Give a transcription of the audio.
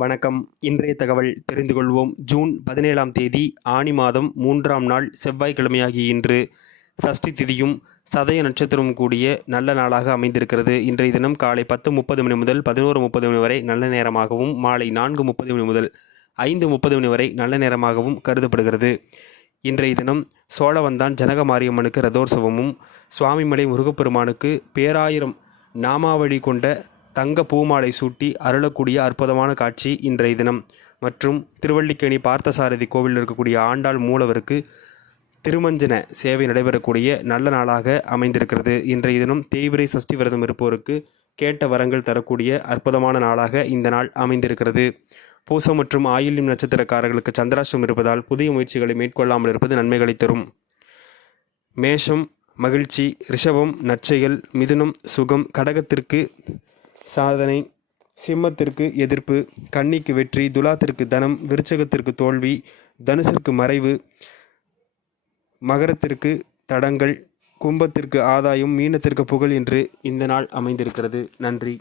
வணக்கம். இன்றைய தகவல் தெரிந்து கொள்வோம். ஜூன் 17ஆம் தேதி ஆனி மாதம் 3ஆம் நாள் செவ்வாய்க்கிழமையாகிய இன்று சஷ்டி திதியும் சதய நட்சத்திரமும் கூடிய நல்ல நாளாக அமைந்திருக்கிறது. இன்றைய தினம் காலை 10:30 மணி முதல் 11:30 மணி வரை நல்ல நேரமாகவும், மாலை 4:30 மணி முதல் 5:30 மணி வரை நல்ல நேரமாகவும் கருதப்படுகிறது. இன்றைய தினம் சோழவந்தான் ஜனக மாரியம்மனுக்கு ரதோற்சவமும், சுவாமிமலை முருகப்பெருமானுக்கு பேராயிரம் நாமாவளி கொண்ட தங்க பூமாலை சூட்டி அருளக்கூடிய அற்புதமான காட்சி இன்றைய தினம். மற்றும் திருவல்லிக்கேணி பார்த்தசாரதி கோவிலில் இருக்கக்கூடிய ஆண்டாள் மூலவருக்கு திருமஞ்சன சேவை நடைபெறக்கூடிய நல்ல நாளாக அமைந்திருக்கிறது. இன்றைய தினம் தேய்பிறை சஷ்டி விரதம் இருப்போருக்கு கேட்ட வரங்கள் தரக்கூடிய அற்புதமான நாளாக இந்த நாள் அமைந்திருக்கிறது. பூசம் மற்றும் ஆயில்யம் நட்சத்திரக்காரர்களுக்கு சந்திராஷ்டம் இருப்பதால் புதிய முயற்சிகளை மேற்கொள்ளாமல் இருப்பது நன்மைகளை தரும். மேஷம் மகிழ்ச்சி, ரிஷபம் நற்செயல், மிதுனம் சுகம், கடகத்திற்கு சாதனை, சிம்மத்திற்கு எதிர்ப்பு, கன்னிக்கு வெற்றி, துலாத்திற்கு தனம், விருச்சகத்திற்கு தோல்வி, தனுசிற்கு மறைவு, மகரத்திற்கு தடங்கள், கும்பத்திற்கு ஆதாயம், மீனத்திற்கு புகழ் என்று இந்த நாள் அமைந்திருக்கிறது. நன்றி.